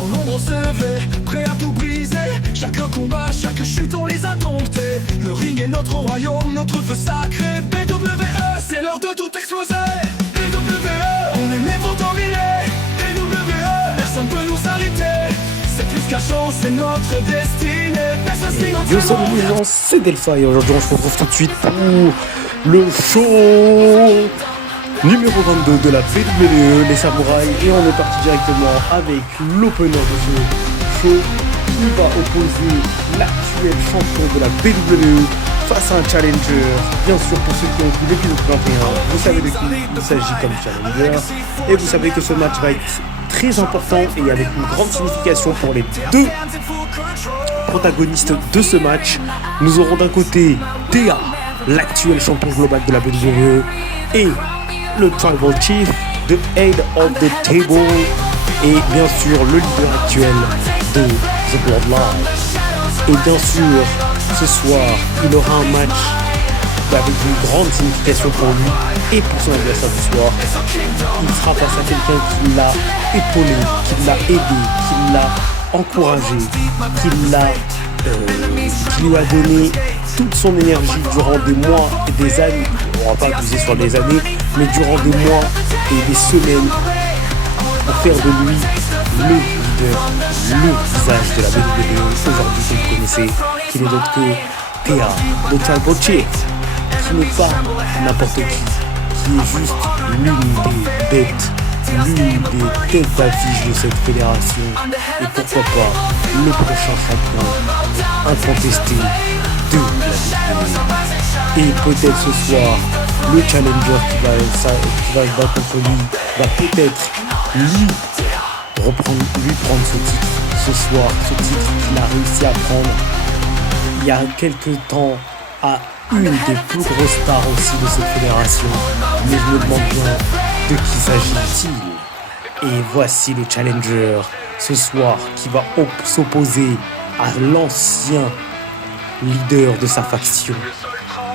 Dans l'ombre on se levait, prêt à tout briser. Chaque combat, chaque chute on les a domptés. Le ring est notre royaume, notre feu sacré. BWE, c'est l'heure de tout exploser. BWE, on est né pour dominer. BWE, personne peut nous arrêter. C'est plus qu'un chance, c'est notre destinée. Yo salut les gens, c'est Delphi et aujourd'hui on se retrouve tout de suite pour le show numéro 22 de la WWE, les samouraïs, et on est parti directement avec l'opener de ce show qui va opposer l'actuel champion de la WWE face à un challenger. Bien sûr, pour ceux qui ont vu l'épisode 21, vous savez de qui il s'agit comme challenger et vous savez que ce match va être très important et avec une grande signification pour les deux protagonistes de ce match. Nous aurons d'un côté Thea, l'actuel champion global de la WWE, et le Tribal Chief, The Head of the Table, et bien sûr le leader actuel de The Bloodline. Et bien sûr, ce soir, il aura un match avec une grande signification pour lui et pour son adversaire du soir. Il sera face à quelqu'un qui l'a épaulé, qui l'a aidé, qui l'a encouragé, qui lui a donné toute son énergie durant des mois et des années. On va pas abuser sur les années, mais durant des mois et des semaines pour faire de lui le leader, le visage de la WWE. Aujourd'hui, vous le connaissez, qui n'est d'autre que Thea, le Tribal Chief, qui n'est pas n'importe qui est juste l'une des bêtes, l'une des têtes d'affiche de cette fédération, et pourquoi pas le prochain champion incontesté de la WWE. Et peut-être ce soir, le challenger qui va se battre contre lui va peut-être prendre ce titre ce soir, ce titre qu'il a réussi à prendre il y a quelques temps à une des plus grosses stars aussi de cette fédération. Mais je me demande bien de qui s'agit-il. Et voici le challenger ce soir qui va s'opposer à l'ancien leader de sa faction,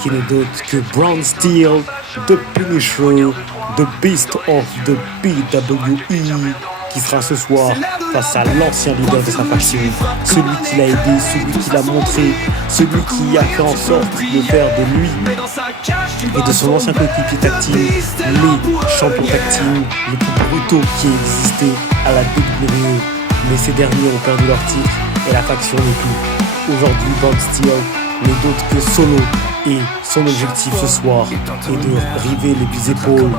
qui n'est d'autre que Bronze Steel, The Punisher, The Beast of the WWE, qui sera ce soir face à l'ancien leader de sa faction, celui qui l'a aidé, celui qui l'a montré, celui qui a fait en sorte de faire de lui et de son ancien coéquipier tag team les champions tag team les plus brutaux qui aient existé à la WWE. Mais ces derniers ont perdu leur titre et la faction n'est plus. Aujourd'hui, Bronze Steel n'est d'autre que Solo, et son objectif ce soir est de river les épaules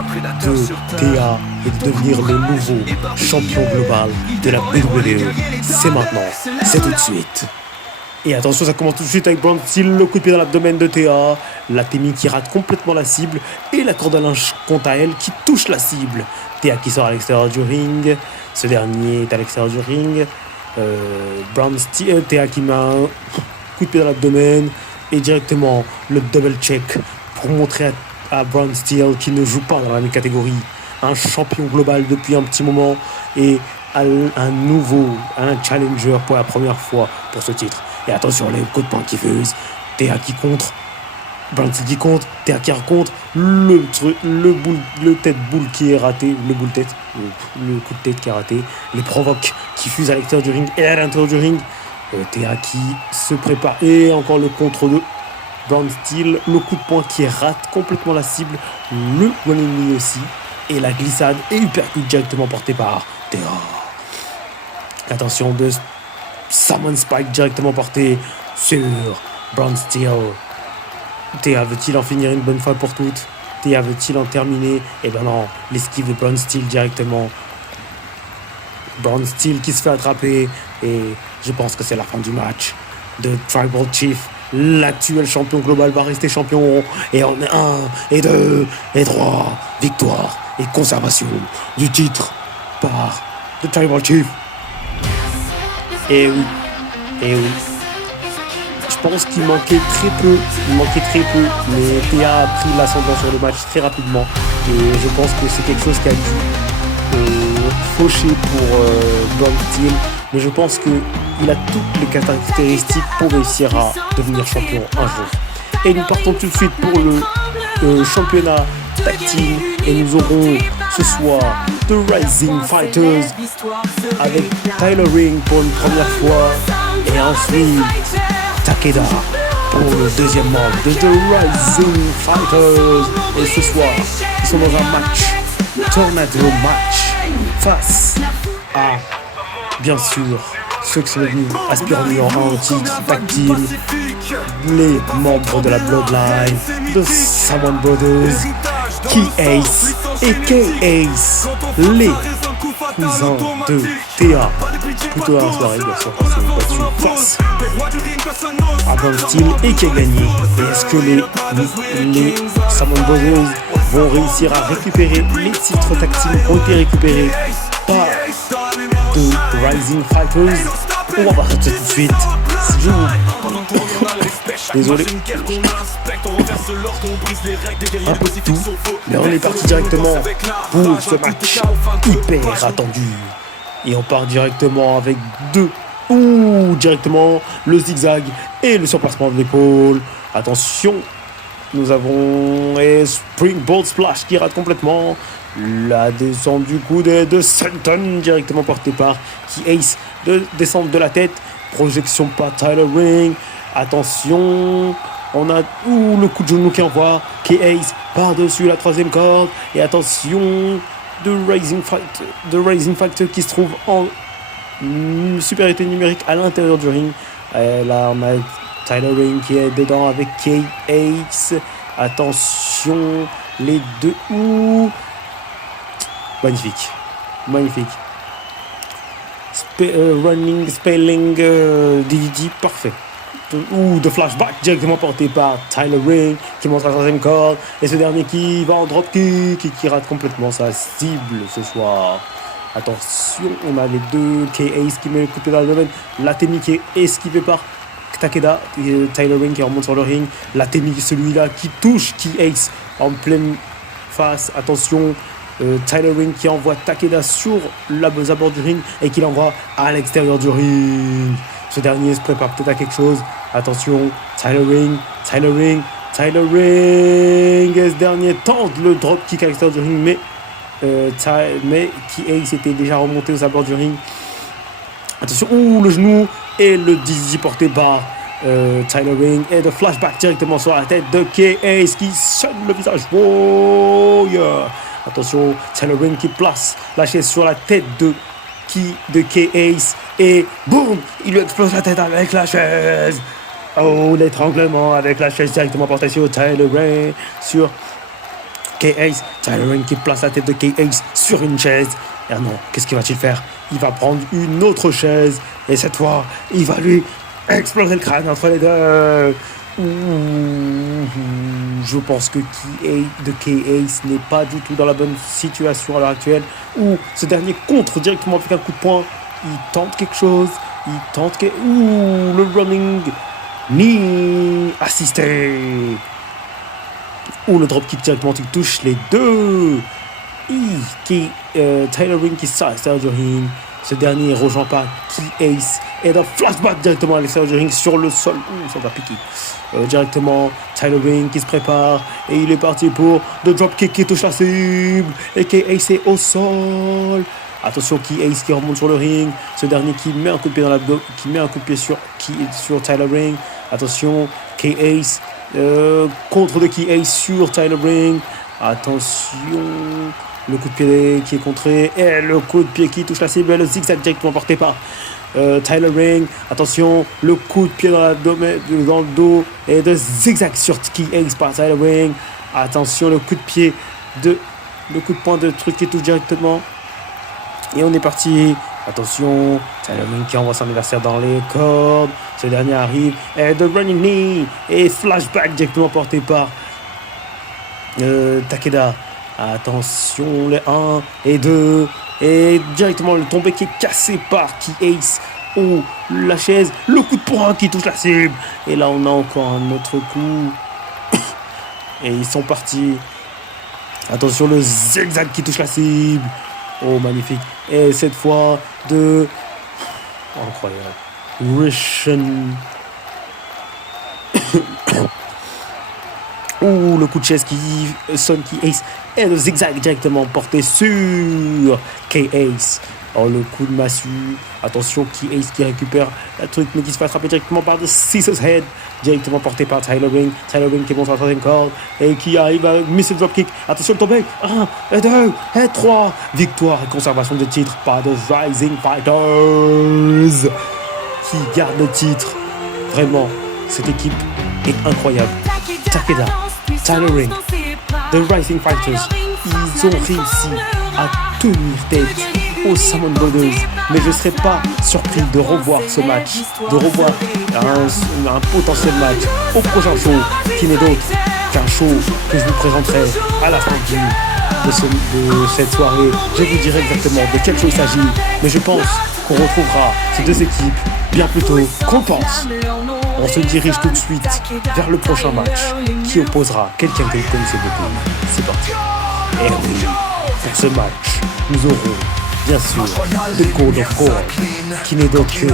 de Thea et de devenir le nouveau champion global de la WWE. C'est maintenant, c'est tout de suite. Et attention, ça commence tout de suite avec Bronze Steel, le coup de pied dans l'abdomen de Thea, la Témi qui rate complètement la cible, et la corde à linge quant à elle qui touche la cible. Thea qui sort à l'extérieur du ring, ce dernier est à l'extérieur du ring. Bronze Steel, Thea qui met un coup de pied dans l'abdomen, et directement le double check pour montrer à Bronze Steel qu'il ne joue pas dans la même catégorie. Un champion global depuis un petit moment et un challenger pour la première fois pour ce titre. Et attention, les coups de poing qui fusent. Thea qui contre, Bronze Steel qui contre, Thea qui raconte, le tête boule qui est raté, le coup de tête qui est raté, les provoques qui fusent à l'extérieur du ring et à l'intérieur du ring. Thea qui se prépare, et encore le contre de Bronze Steel, le coup de poing qui rate complètement la cible, le running knee aussi, et la glissade et uppercut directement porté par Thea. Attention de Salmon Spike directement porté sur Bronze Steel. Thea veut-il en finir une bonne fois pour toutes? Thea veut-il en terminer? Eh ben non, l'esquive de Bronze Steel directement. Bronze Steel qui se fait attraper, et je pense que c'est la fin du match. The Tribal Chief, l'actuel champion global, va rester champion, et en 1 et 2 et 3 victoires et conservation du titre par The Tribal Chief. Et oui, je pense qu'il manquait très peu, mais Thea a pris l'ascendant sur le match très rapidement, et je pense que c'est quelque chose qui a dû fauché pour Bronze Steel, mais je pense qu'il a toutes les caractéristiques pour réussir à devenir champion un jour. Et nous partons tout de suite pour le championnat tag team, et nous aurons ce soir The Rising Fighters avec Tyler Ring pour une première fois et ensuite Takeda pour le deuxième membre de The Rising Fighters. Et ce soir, ils sont dans un match, Tornado match, face à, bien sûr, ceux qui sont venus aspirant en titre tag team, les membres de la Bloodline, de Samoan Brothers, Key Ace et K-Ace, les cousins de Théa. Plutôt à la soirée, bien sûr, parce qu'ils sont battus face à Von Steel et qui a gagné. Et est-ce que les Samoan Brothers vont réussir à récupérer les titres tag team ont été récupérés par The Rising Fighters? On va voir ça tout de suite. Désolé. Un peu de tout, mais on est parti directement pour ce match hyper attendu. Et on part directement avec directement le zigzag et le surplacement de l'épaule. Attention, nous avons Springboard Splash qui rate complètement. La descente du coude de Senton directement portée par Key Ace, de descente de la tête, projection par Tyler Ring. Attention, on a le coup de genou qui envoie Key Ace par-dessus la troisième corde. Et attention, The Rising Fighter qui se trouve en supériorité numérique à l'intérieur du ring. Et là on a Tyler Ring qui est dedans avec Key Ace. Attention, les deux. Magnifique. Running, spelling, DDT, parfait. De flashback directement porté par Tyler Ring qui monte la troisième corde. Et ce dernier qui va en dropkick et qui rate complètement sa cible ce soir. Attention, on a les deux K-Ace qui met le coup de pied dans le domaine. L'Atemi qui est esquivé par Takeda. Et Tyler Ring qui remonte sur le ring. L'Atemi, celui-là qui touche K-Ace en pleine face. Attention. Tyler Ring qui envoie Takeda sur la bord du ring et qui l'envoie à l'extérieur du ring. Ce dernier se prépare peut-être à quelque chose. Attention, Tyler Ring. Et ce dernier tente le drop kick à l'extérieur du ring, mais Key Ace était déjà remonté aux abords du ring. Attention, le genou et le DDT porté par Tyler Ring et de flashback directement sur la tête de Key Ace qui sonne le visage. Attention, Tyler Ring qui place la chaise sur la tête de Key Ace et boum, il lui explose la tête avec la chaise. L'étranglement avec la chaise directement portée sur Tyler Ring, sur Key Ace. Tyler Ring qui place la tête de Key Ace sur une chaise. Et non, qu'est-ce qu'il va-t-il faire? Il va prendre une autre chaise et cette fois, il va lui exploser le crâne entre les deux. Je pense que Key Ace n'est pas du tout dans la bonne situation à l'heure actuelle. Ce dernier contre directement avec un coup de poing. Il tente quelque chose. Le running knee assisté. Le dropkick directement qui touche les deux. Tyler Ring qui sort à l'extérieur du ring. Ce dernier est rejoint par Key Ace et d'un flashback directement à l'extérieur du ring sur le sol. Ça va piquer. Directement, Tyler Ring qui se prépare et il est parti pour le dropkick qui touche la cible. Et Key Ace est au sol. Attention, Key Ace qui remonte sur le ring. Ce dernier qui met un coup de pied dans l'abdos, qui met un coup de pied sur Tyler Ring. Attention, Key Ace contre de Key Ace sur Tyler Ring. Attention. Le coup de pied qui est contré et le coup de pied qui touche la cible, le zigzag directement porté par Tyler Ring. Attention, le coup de pied dans le dos et de zigzag sur Key Ace par Tyler Ring. Attention, le coup de poing de truc qui touche directement. Et on est parti. Attention, Tyler Ring qui envoie son adversaire dans les cordes. Ce dernier arrive et de running knee et flashback directement porté par Takeda. Attention, les 1 et 2. Et directement le tombé qui est cassé par Key Ace. La chaise, le coup de poing qui touche la cible. Et là, on a encore un autre coup. Et ils sont partis. Attention, le zigzag qui touche la cible. Magnifique. Et cette fois, incroyable. Russian. Ouh, le coup de chaise qui sonne, qui ace. Et le zigzag directement porté sur K-Ace. Oh, le coup de massue. Attention, K-Ace qui récupère la truc, mais qui se fait attraper directement par The Scissors Head. Directement porté par Tyler Ring. Tyler Ring qui monte à la troisième corde. Et qui arrive à missile dropkick. Attention, le tombé. 1, et 2, et 3. Victoire et conservation de titre par The Rising Fighters. Qui garde le titre. Vraiment, cette équipe est incroyable. Takeda, Tyler Ring, The Rising Fighters, ils ont réussi à tenir tête aux Salmon Brothers. Mais je ne serais pas surpris de revoir ce match, de revoir un potentiel match au prochain show, qui n'est d'autre qu'un show que je vous présenterai à la fin de cette soirée. Je vous dirai exactement de quel show il s'agit, mais je pense qu'on retrouvera ces deux équipes bien plus tôt qu'on pense. On se dirige tout de suite vers le prochain match qui opposera quelqu'un que vous connaissez beaucoup. C'est parti. Et oui, pour ce match, nous aurons bien sûr The Gold of Gold, qui n'est d'autre que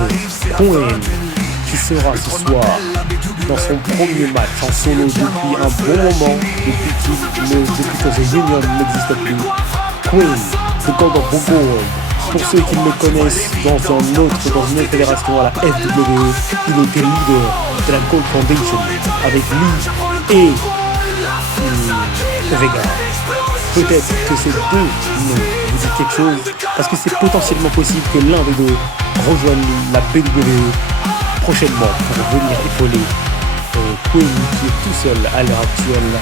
Queen, qui sera ce soir dans son premier match en solo depuis un bon moment, depuis que The Union n'existe plus. Queen, The Gold of Gold. Pour ceux qui me connaissent dans une autre fédération à la FWE, il était leader de la Gold Foundation avec Lee et Vega. Peut-être que ces deux noms vous disent quelque chose, parce que c'est potentiellement possible que l'un des deux rejoigne la BWE prochainement pour venir épauler Queen, qui est tout seul à l'heure actuelle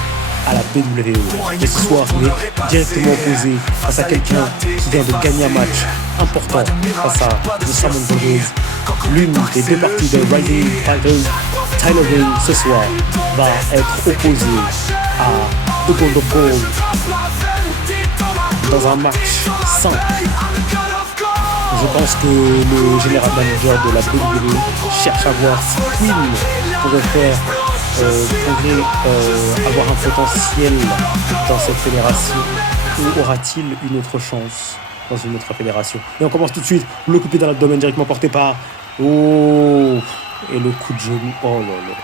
à la BWE. Et ce soir, il est directement opposé face à quelqu'un qui vient de gagner un match important face à The Salmon Brothers. L'une des deux parties de Rising Fighters, Tyler Ring, ce soir, va être opposé à The Gold of Gold dans un match simple. Je pense que le général manager de la WWE cherche à voir si Queen pourrait faire avoir un potentiel dans cette fédération, ou aura-t-il une autre chance dans une autre fédération. Et on commence tout de suite, le coup de pied dans l'abdomen directement porté par et le coup de genou, oh là là,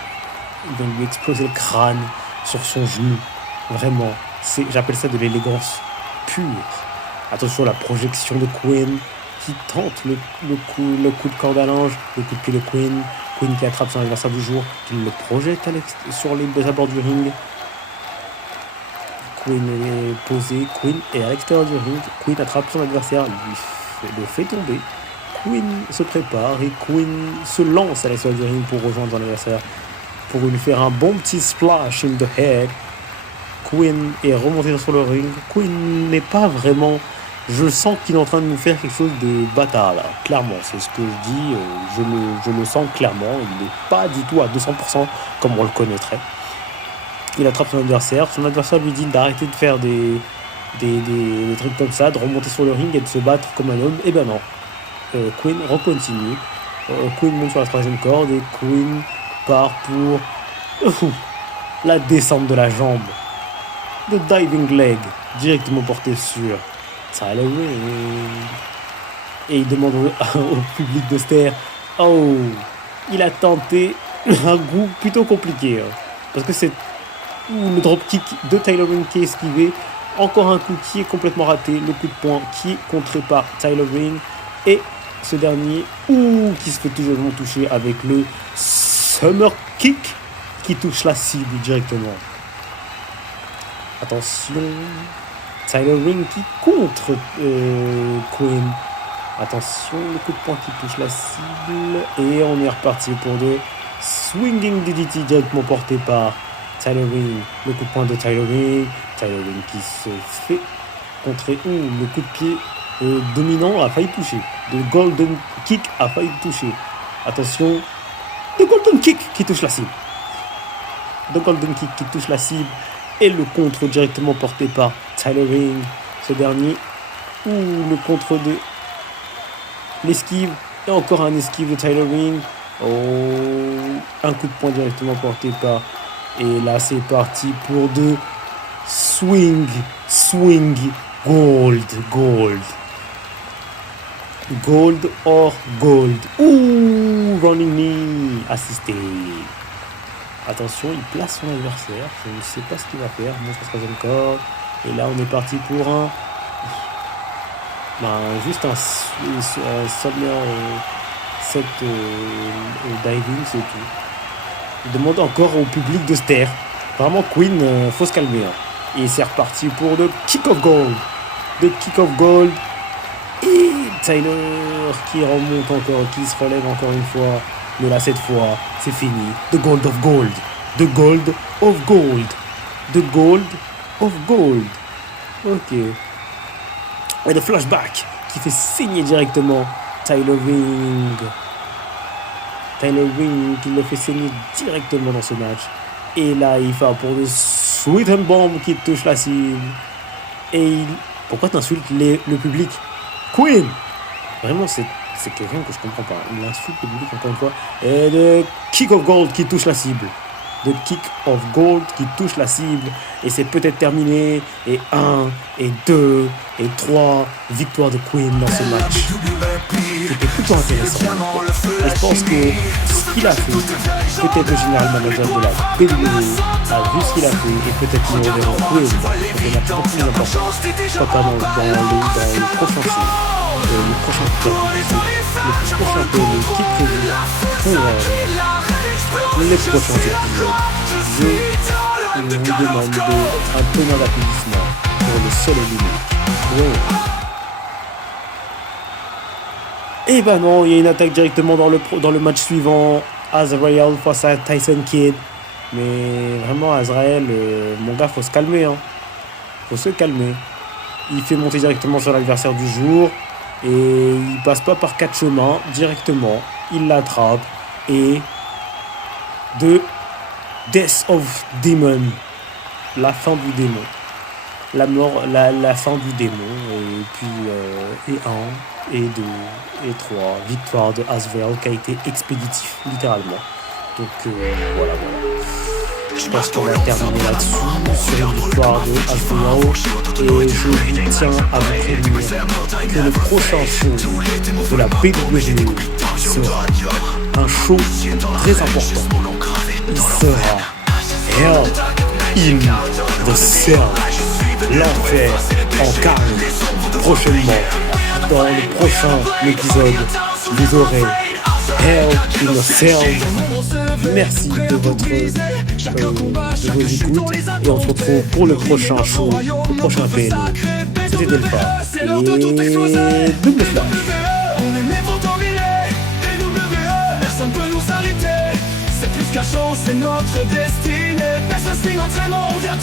il vient lui exploser le crâne sur son genou. Vraiment, j'appelle ça de l'élégance pure. Attention, la projection de Queen qui tente le coup de corde à linge, le coup de pied de Queen qui attrape son adversaire du jour, qui le projette sur les abords du ring. Queen est posé, Queen est à l'extérieur du ring, Queen attrape son adversaire, le fait tomber. Queen se prépare et Queen se lance à l'extérieur du ring pour rejoindre son adversaire, pour lui faire un bon petit splash in the head. Queen est remonté sur le ring. Queen n'est pas vraiment... Je sens qu'il est en train de nous faire quelque chose de bâtard là, clairement, c'est ce que je dis, je le sens clairement, il n'est pas du tout à 200% comme on le connaîtrait. Il attrape son adversaire lui dit d'arrêter de faire des trucs comme ça, de remonter sur le ring et de se battre comme un homme, et ben non. Queen recontinue, Queen monte sur la troisième corde et Queen part pour la descente de la jambe, le diving leg, directement porté sur Tyler Ring. Et il demande au public de se taire. Oh, il a tenté un coup plutôt compliqué, hein, parce que c'est le dropkick de Tyler Ring qui est esquivé, encore un coup qui est complètement raté, le coup de poing qui est contré par Tyler Ring, et ce dernier qui se fait toujours toucher avec le summer kick qui touche la cible directement. Attention, Tyler Ring qui contre Queen. Attention, le coup de poing qui touche la cible. Et on est reparti pour de swinging DDT directement porté par Tyler Ring. Le coup de poing de Tyler Ring. Tyler Ring qui se fait contrer. Le coup de pied dominant a failli toucher. Le golden kick a failli toucher. Attention, le golden kick qui touche la cible. Le golden kick qui touche la cible. Et le contre directement porté par Tyler Ring. Ce dernier, le contre de l'esquive. Et encore un esquive de Tyler Ring. Un coup de poing directement porté par. Et là, c'est parti pour de swing, gold. Gold or gold. Running knee assisté. Attention, il place son adversaire. Je ne sais pas ce qu'il va faire. Montre sa troisième corde. Et là, on est parti pour un... juste un Summer 7 diving, c'est tout. Il demande encore au public de se taire. Vraiment, Queen, faut se calmer. Hein. Et c'est reparti pour le kick of gold. Le kick of gold. Et Tyler qui remonte encore, qui se relève encore une fois. Mais là, cette fois, c'est fini. The gold of gold. The gold of gold. The gold of gold. Ok. Et le flashback qui fait saigner directement Tyler Ring. Tyler Ring qui le fait saigner directement dans ce match. Et là, il va pour le Sweet and Bomb qui touche la cible. Et il... Pourquoi t'insultes le public? Queen! Vraiment, c'est quelqu'un que je comprends pas. Il insulte le public encore une fois. Et le Kick of Gold qui touche la cible. Le Kick of Gold qui touche la cible. Et c'est peut-être terminé. Et 1, et 2, et 3 victoires de Queen dans ce match. C'était plutôt intéressant. Et je pense que ce qu'il a fait, peut-être le général manager de la WWE a vu ce qu'il a fait. Et peut-être nous reverrons Queen. Donc on a beaucoup plus important. Je crois pas dans le prochain show. Le prochain PLE qui est prévu pour les prochains épisodes. Je vous demande un tonnerre d'applaudissements pour le seul et l'unique. Et bah non, il y a une attaque directement dans le match suivant. Azrael face à Tyson Kidd. Mais vraiment, Azrael, mon gars, faut se calmer. Hein. Faut se calmer. Il fait monter directement sur l'adversaire du jour. Et il passe pas par 4 chemins, directement, il l'attrape et de Death of Demon, la fin du démon, la mort, la fin du démon, et puis et 1, et 2, et 3, victoire de Azrael qui a été expéditif, littéralement. Donc voilà. Je pense qu'on va terminer là-dessus sur une victoire de Azrael. Et je vous tiens à vous prévenir que le prochain show de la WWE sera un show très important. Il sera Hell in the Cell, l'enfer en carne. Prochainement, dans le prochain épisode, vous aurez Hell in the Cell. Merci de vos écoutes et on se retrouve pour le prochain show, le prochain PLE. C'était Delpha et double flash. On est né pour dominer, et WWE, personne peut nous arrêter. C'est plus qu'un show, c'est notre destinée. Personne signe entraînement, on vient